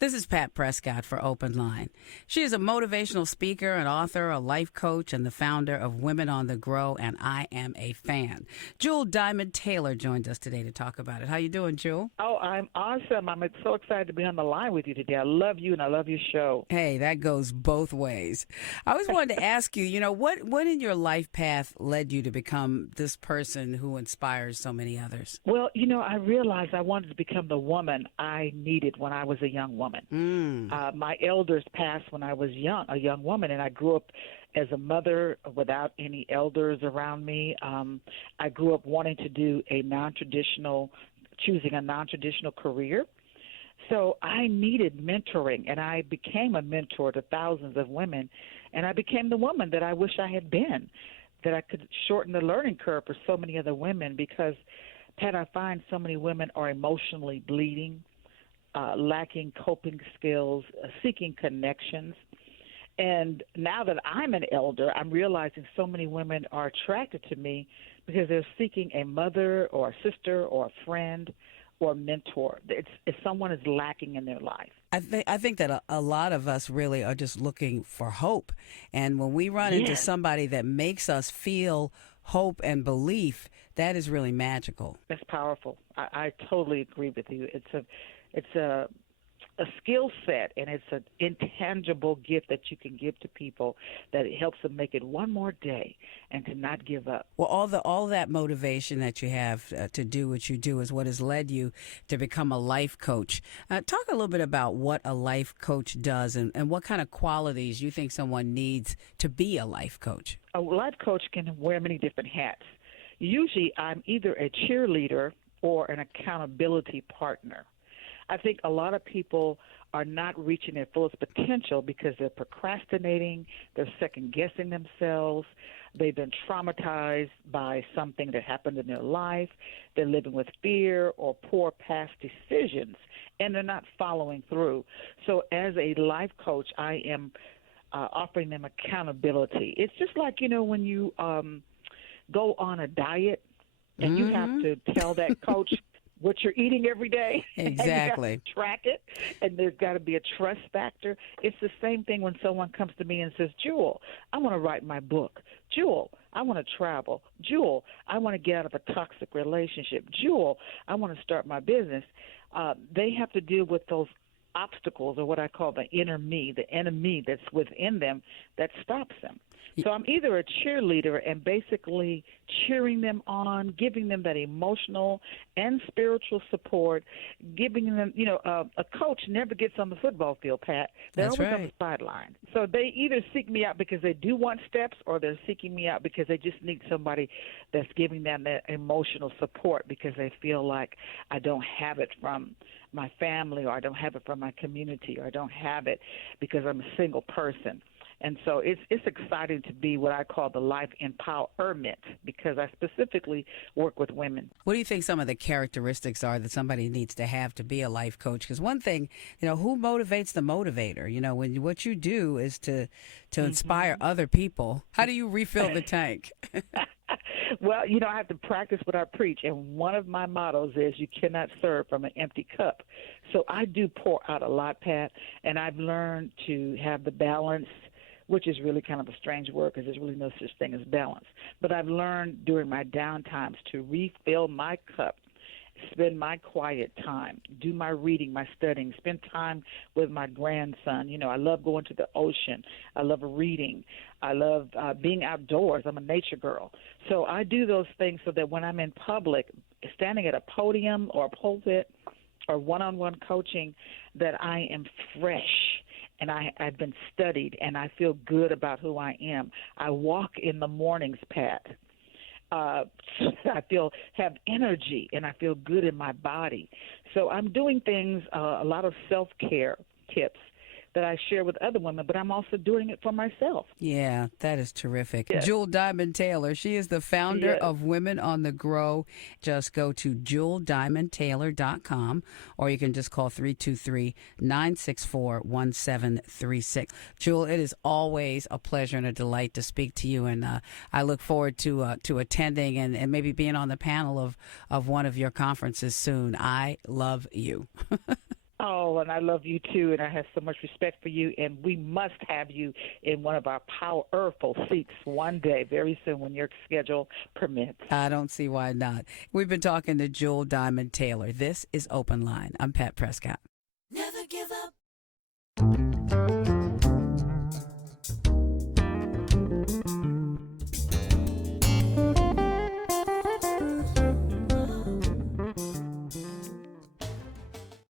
This is Pat Prescott for Open Line. She is a motivational speaker, an author, a life coach, and the founder of Women on the Grow, and I am a fan. Jewel Diamond Taylor joins us today to talk about it. How you doing, Jewel? Oh, I'm awesome. I'm so excited to be on the line with you today. I love you, and I love your show. Hey, that goes both ways. I always wanted to ask you, what in your life path led you to become this person who inspires so many others? Well, I realized I wanted to become the woman I needed when I was a young woman. My elders passed when I was a young woman, and I grew up as a mother without any elders around me. I grew up wanting to do choosing a non-traditional career. So I needed mentoring, and I became a mentor to thousands of women, and I became the woman that I wish I had been, that I could shorten the learning curve for so many other women because, Pat, I find so many women are emotionally bleeding, lacking coping skills, seeking connections. And now that I'm an elder, I'm realizing so many women are attracted to me because they're seeking a mother or a sister or a friend or a mentor. If someone is lacking in their life. I think that a lot of us really are just looking for hope. And when we run into somebody that makes us feel hope and belief, that is really magical. That's powerful. I totally agree with you. It's a skill set, and it's an intangible gift that you can give to people that it helps them make it one more day and to not give up. Well, all that motivation that you have to do what you do is what has led you to become a life coach. Talk a little bit about what a life coach does and what kind of qualities you think someone needs to be a life coach. A life coach can wear many different hats. Usually I'm either a cheerleader or an accountability partner. I think a lot of people are not reaching their fullest potential because they're procrastinating, they're second-guessing themselves, they've been traumatized by something that happened in their life, they're living with fear or poor past decisions, and they're not following through. So as a life coach, I am offering them accountability. It's just like, when you go on a diet and you have to tell that coach what you're eating every day. Exactly. And you have to track it, and there's got to be a trust factor. It's the same thing when someone comes to me and says, Jewel, I want to write my book. Jewel, I want to travel. Jewel, I want to get out of a toxic relationship. Jewel, I want to start my business. They have to deal with those obstacles, or what I call the inner me, the enemy that's within them that stops them. So I'm either a cheerleader and basically cheering them on, giving them that emotional and spiritual support, giving them, a coach never gets on the football field, Pat. They're That's always right. on the sideline. So they either seek me out because they do want steps, or they're seeking me out because they just need somebody that's giving them that emotional support because they feel like I don't have it from my family, or I don't have it from my community, or I don't have it because I'm a single person. And so it's exciting to be what I call the life empowerment because I specifically work with women. What do you think some of the characteristics are that somebody needs to have to be a life coach? Because one thing, who motivates the motivator? When what you do is to inspire other people, how do you refill the tank? Well, I have to practice what I preach, and one of my mottos is you cannot serve from an empty cup. So I do pour out a lot, Pat, and I've learned to have the balance, which is really kind of a strange word because there's really no such thing as balance. But I've learned during my downtimes to refill my cup, spend my quiet time, do my reading, my studying, spend time with my grandson. I love going to the ocean. I love reading. I love being outdoors. I'm a nature girl. So I do those things so that when I'm in public, standing at a podium or a pulpit or one-on-one coaching, that I am fresh. And I've been studied, and I feel good about who I am. I walk in the mornings, Pat. I have energy, and I feel good in my body. So I'm doing things, a lot of self-care tips that I share with other women, but I'm also doing it for myself. Yeah, that is terrific. Yes. Jewel Diamond Taylor, she is the founder of Women on the Grow. Just go to jeweldiamondtaylor.com, or you can just call 323-964-1736. Jewel, it is always a pleasure and a delight to speak to you, and I look forward to attending and maybe being on the panel of one of your conferences soon. I love you. Oh, and I love you too, and I have so much respect for you, and we must have you in one of our powerful seats one day, very soon, when your schedule permits. I don't see why not. We've been talking to Jewel Diamond Taylor. This is Open Line. I'm Pat Prescott.